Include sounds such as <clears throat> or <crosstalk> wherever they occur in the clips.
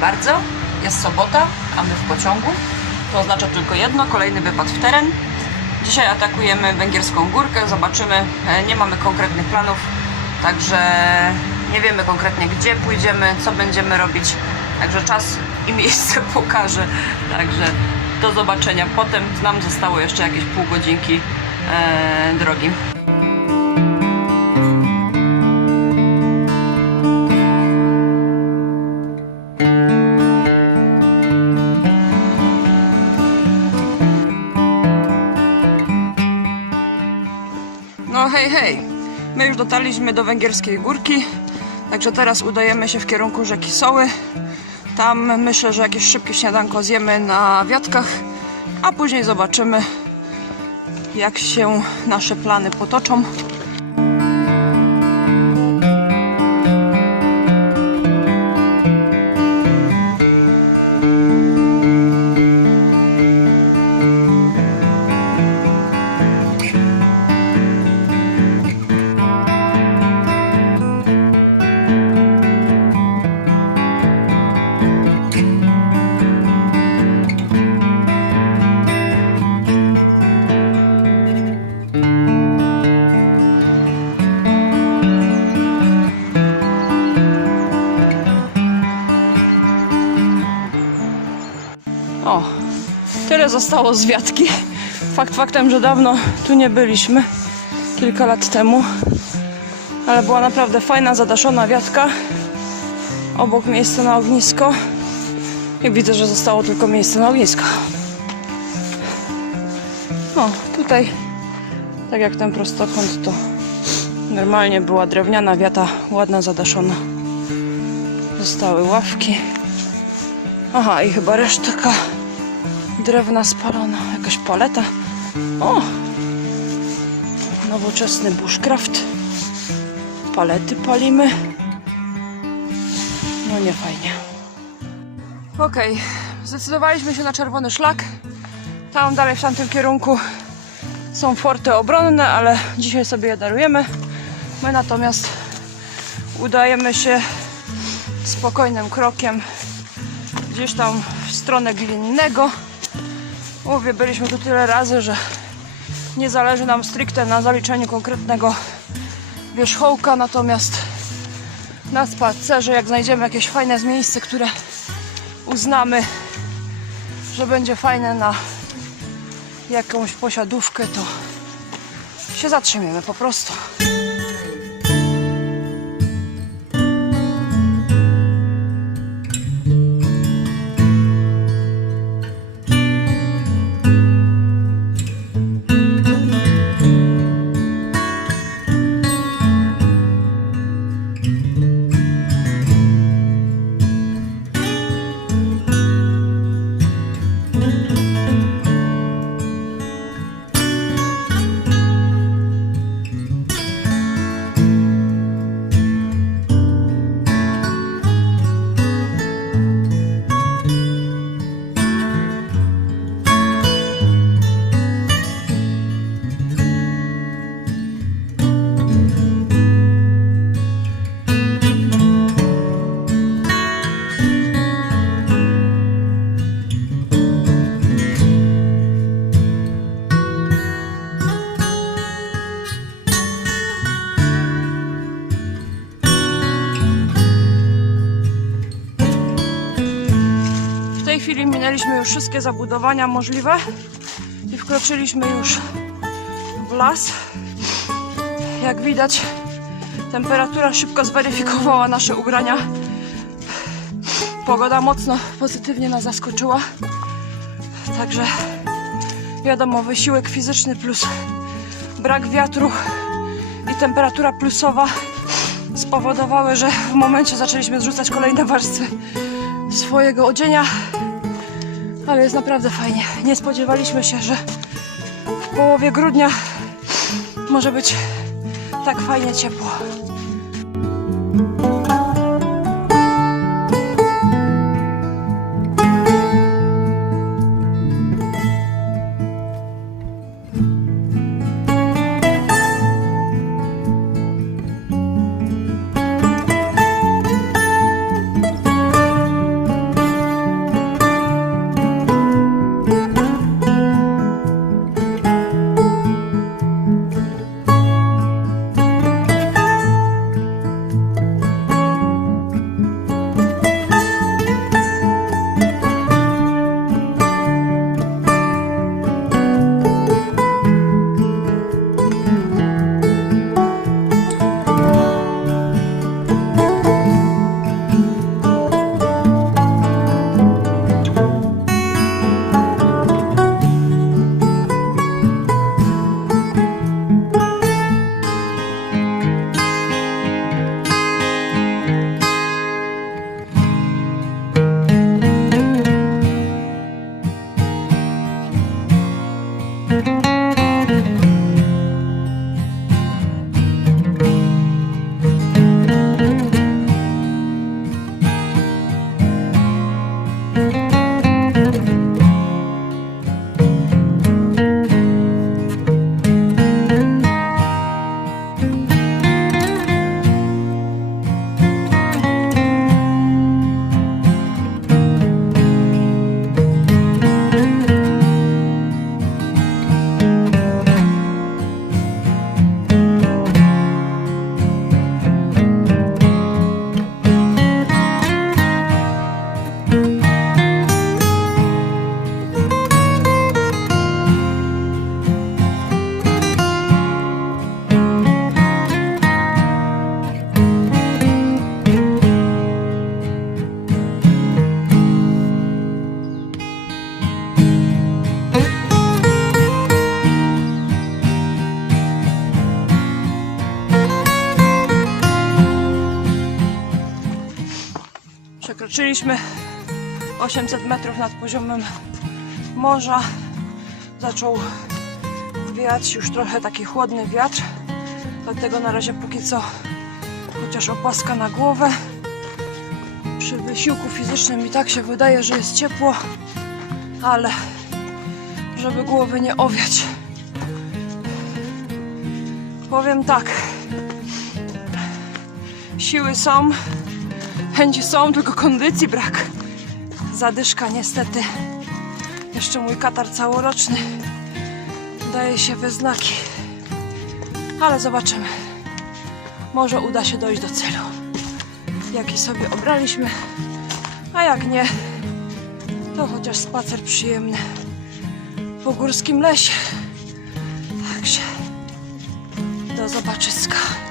bardzo. Jest sobota, a my w pociągu. To oznacza tylko jedno, kolejny wypad w teren. Dzisiaj atakujemy węgierską górkę, zobaczymy. E, Nie mamy konkretnych planów, także nie wiemy konkretnie gdzie pójdziemy, co będziemy robić. Także czas i <laughs> miejsce pokaże. Także do zobaczenia potem. Nam zostało jeszcze jakieś pół godzinki e, drogi. Już dotarliśmy do węgierskiej górki, także teraz udajemy się w kierunku rzeki Soły. Tam myślę, że jakieś szybkie śniadanko zjemy na wiatkach, a później zobaczymy, jak się nasze plany potoczą. O, tyle zostało z wiatki. Fakt faktem, że dawno tu nie byliśmy, kilka lat temu, ale była naprawdę fajna, zadaszona wiatka. Obok miejsce na ognisko. I widzę, że zostało tylko miejsce na ognisko. O, tutaj, tak jak ten prostokąt, to normalnie była drewniana wiata, ładna, zadaszona. Zostały ławki. Aha, i chyba resztka drewna spalona. Jakaś paleta. O! Nowoczesny bushcraft. Palety palimy. No nie fajnie. Okej, zdecydowaliśmy się na czerwony szlak. Tam dalej w tamtym kierunku są forty obronne, ale dzisiaj sobie je darujemy. My natomiast udajemy się spokojnym krokiem gdzieś tam w stronę Glinnego. Mówię, byliśmy tu tyle razy, że nie zależy nam stricte na zaliczeniu konkretnego wierzchołka, natomiast na spacerze, jak znajdziemy jakieś fajne miejsce, które uznamy, że będzie fajne na jakąś posiadówkę, to się zatrzymiemy po prostu. Chwili minęliśmy już wszystkie zabudowania możliwe i wkroczyliśmy już w las. Jak widać, temperatura szybko zweryfikowała nasze ubrania. Pogoda mocno pozytywnie nas zaskoczyła. Także wiadomo, wysiłek fizyczny plus brak wiatru i temperatura plusowa spowodowały, że w momencie zaczęliśmy zrzucać kolejne warstwy swojego odzienia, ale jest naprawdę fajnie. Nie spodziewaliśmy się, że w połowie grudnia może być tak fajnie ciepło. Przekroczyliśmy 800 metrów nad poziomem morza. Zaczął wiać już trochę taki chłodny wiatr. Dlatego na razie póki co chociaż opaska na głowę. Przy wysiłku fizycznym i tak się wydaje, że jest ciepło, ale żeby głowy nie owiać. Powiem tak. Siły są, chęci są, tylko kondycji brak. Zadyszka niestety. Jeszcze mój katar całoroczny daje się we znaki. Ale zobaczymy. Może uda się dojść do celu, jaki sobie obraliśmy. A jak nie, to chociaż spacer przyjemny po górskim lesie. Także do zobaczyska.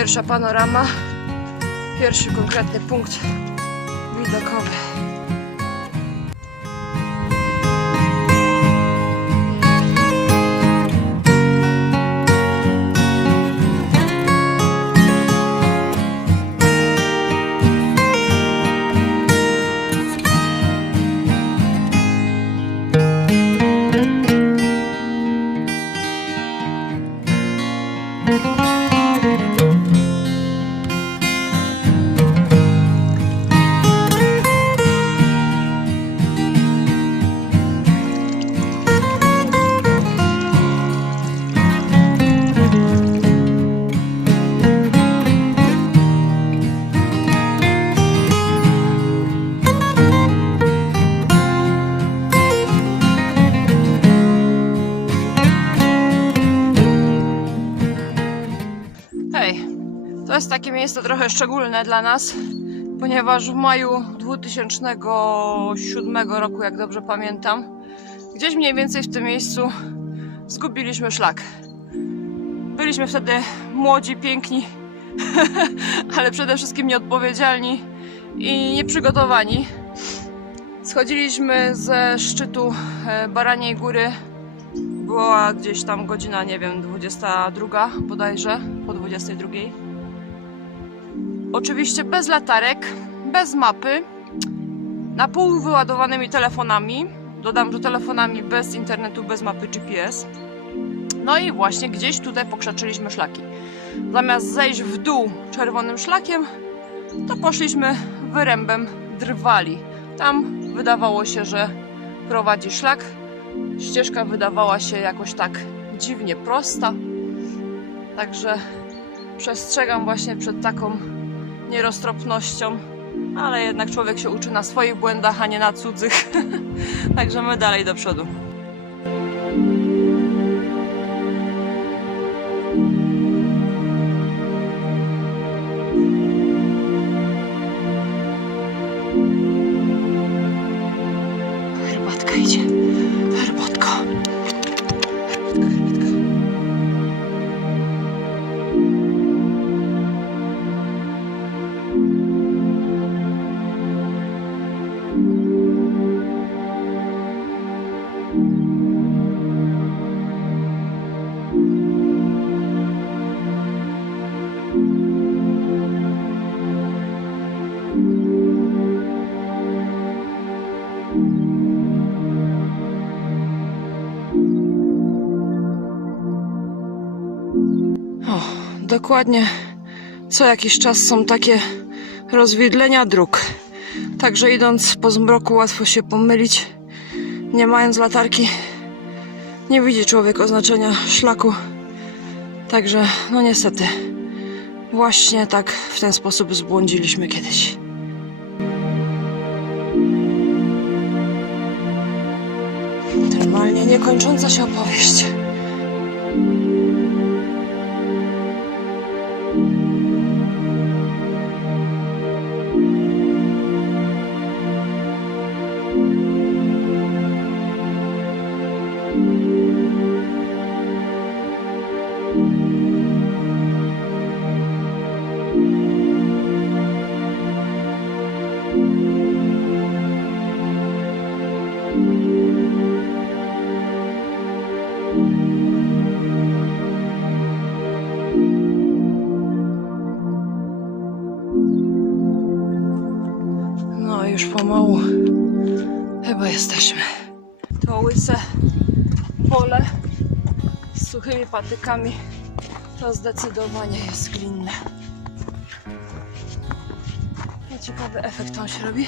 Pierwsza panorama, pierwszy konkretny punkt widokowy. Jest miejsce trochę szczególne dla nas, ponieważ w maju 2007 roku, jak dobrze pamiętam, gdzieś mniej więcej w tym miejscu zgubiliśmy szlak. Byliśmy wtedy młodzi, piękni, <laughs> ale przede wszystkim nieodpowiedzialni i nieprzygotowani. Schodziliśmy ze szczytu e, Baraniej Góry. Była gdzieś tam godzina, nie wiem, 22 bodajże, po 22. Oczywiście bez latarek, bez mapy, na pół wyładowanymi telefonami. Dodam, że telefonami bez internetu, bez mapy GPS. No i właśnie gdzieś tutaj pokrzaczyliśmy szlaki. Zamiast zejść w dół czerwonym szlakiem, to poszliśmy wyrębem drwali. Tam wydawało się, że prowadzi szlak. Ścieżka wydawała się jakoś tak dziwnie prosta. Także przestrzegam właśnie przed taką nieroztropnością, ale jednak człowiek się uczy na swoich błędach, a nie na cudzych. <laughs> Także my dalej do przodu. Dokładnie co jakiś czas są takie rozwidlenia dróg. Także idąc po zmroku łatwo się pomylić. Nie mając latarki nie widzi człowiek oznaczenia szlaku. Także no niestety właśnie tak w ten sposób zbłądziliśmy kiedyś. Normalnie niekończąca się opowieść. No już pomału chyba jesteśmy. To łyse pole z suchymi patykami to zdecydowanie jest glinne. No, ciekawy efekt on się robi.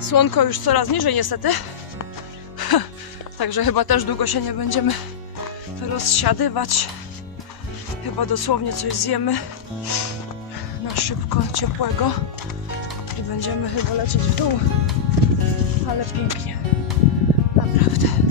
Słonko już coraz niżej niestety. Także chyba też długo się nie będziemy rozsiadywać. Chyba dosłownie coś zjemy na szybko ciepłego i będziemy chyba lecieć w dół. Ale pięknie. Naprawdę.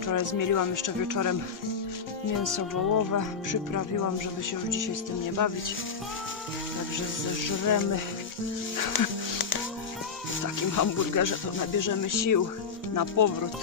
Wczoraj zmieliłam jeszcze wieczorem mięso wołowe. Przyprawiłam, żeby się już dzisiaj z tym nie bawić. Także zeżremy <laughs> w takim hamburgerze to nabierzemy sił na powrót.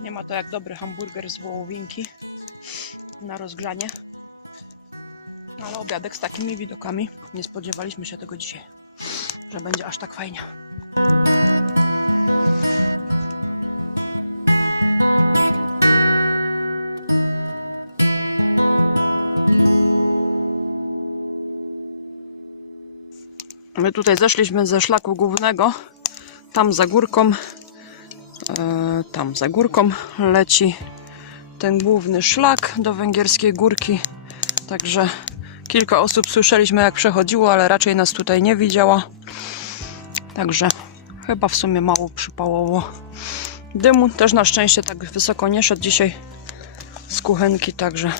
Nie ma to jak dobry hamburger z wołowinki na rozgrzanie. Ale obiadek z takimi widokami. Nie spodziewaliśmy się tego dzisiaj, że będzie aż tak fajnie. My tutaj zeszliśmy ze szlaku głównego. Tam za górką tam za górką leci ten główny szlak do węgierskiej górki. Także kilka osób słyszeliśmy jak przechodziło, ale raczej nas tutaj nie widziała. Także chyba w sumie mało przypałowo dymu. Też na szczęście tak wysoko nie szedł dzisiaj z kuchenki, także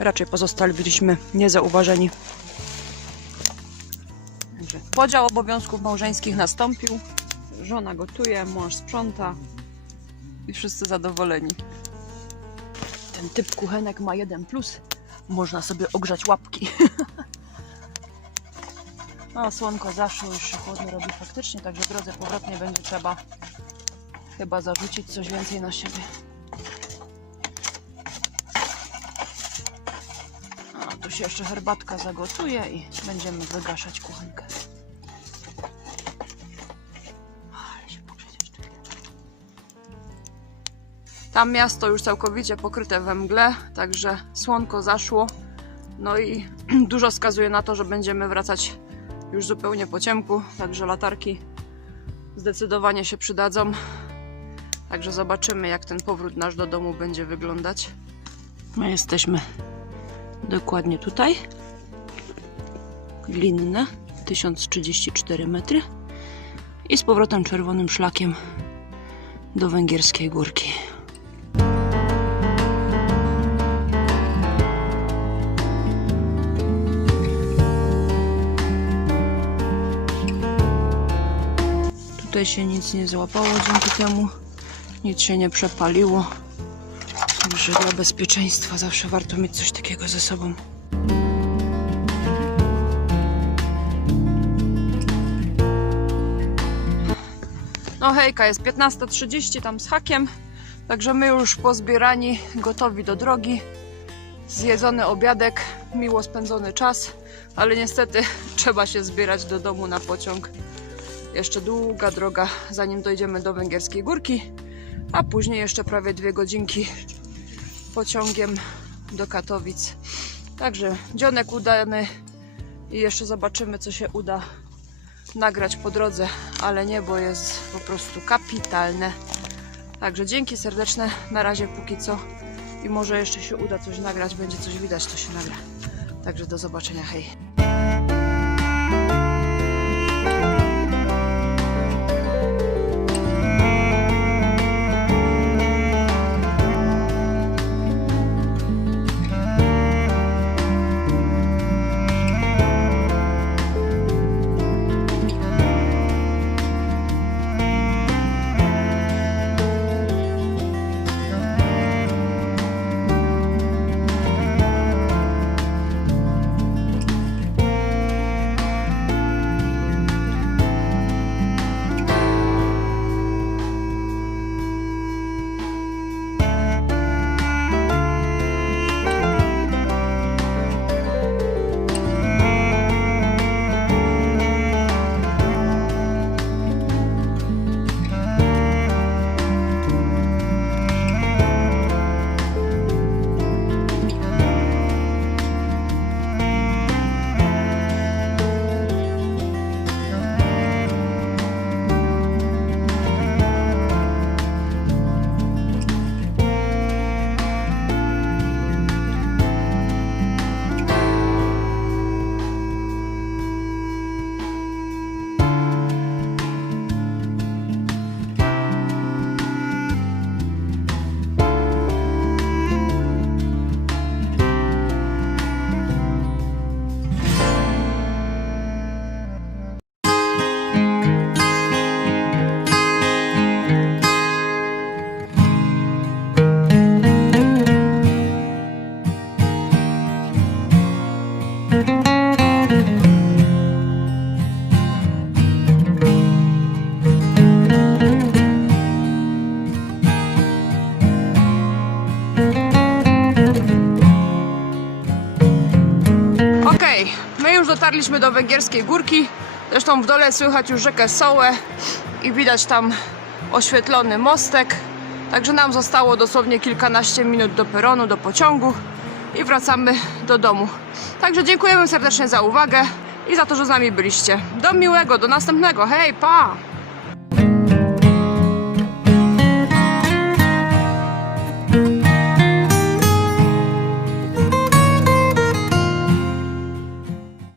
raczej pozostaliśmy niezauważeni. Podział obowiązków małżeńskich nastąpił. Żona gotuje, mąż sprząta i wszyscy zadowoleni. Ten typ kuchenek ma jeden plus. Można sobie ogrzać łapki. <laughs> No, słonko zaszło, już się chłodno robi faktycznie, także w drodze powrotnej będzie trzeba chyba zarzucić coś więcej na siebie. A tu się jeszcze herbatka zagotuje i będziemy wygaszać kuchenkę. Tam miasto już całkowicie pokryte we mgle, także słonko zaszło. No i <clears throat> dużo wskazuje na to, że będziemy wracać już zupełnie po ciemku, także latarki zdecydowanie się przydadzą. Także zobaczymy, jak ten powrót nasz do domu będzie wyglądać. My jesteśmy dokładnie tutaj. Glinne, 1034 metry. I z powrotem czerwonym szlakiem do węgierskiej górki. Tutaj się nic nie złapało dzięki temu. Nic się nie przepaliło. Także dla bezpieczeństwa zawsze warto mieć coś takiego ze sobą. No hejka, jest 15.30 tam z hakiem. Także my już pozbierani, gotowi do drogi. Zjedzony obiadek, miło spędzony czas, ale niestety trzeba się zbierać do domu na pociąg. Jeszcze długa droga, zanim dojdziemy do Węgierskiej Górki, a później jeszcze prawie dwie godzinki pociągiem do Katowic. Także dzionek udany i jeszcze zobaczymy, co się uda nagrać po drodze, ale niebo jest po prostu kapitalne. Także dzięki serdeczne, na razie póki co i może jeszcze się uda coś nagrać, będzie coś widać, to się nagra. Także do zobaczenia, hej. Dotarliśmy do Węgierskiej Górki. Zresztą w dole słychać już rzekę Sołę i widać tam oświetlony mostek. Także nam zostało dosłownie kilkanaście minut do peronu, do pociągu i wracamy do domu. Także dziękujemy serdecznie za uwagę i za to, że z nami byliście. Do miłego, do następnego. Hej, pa!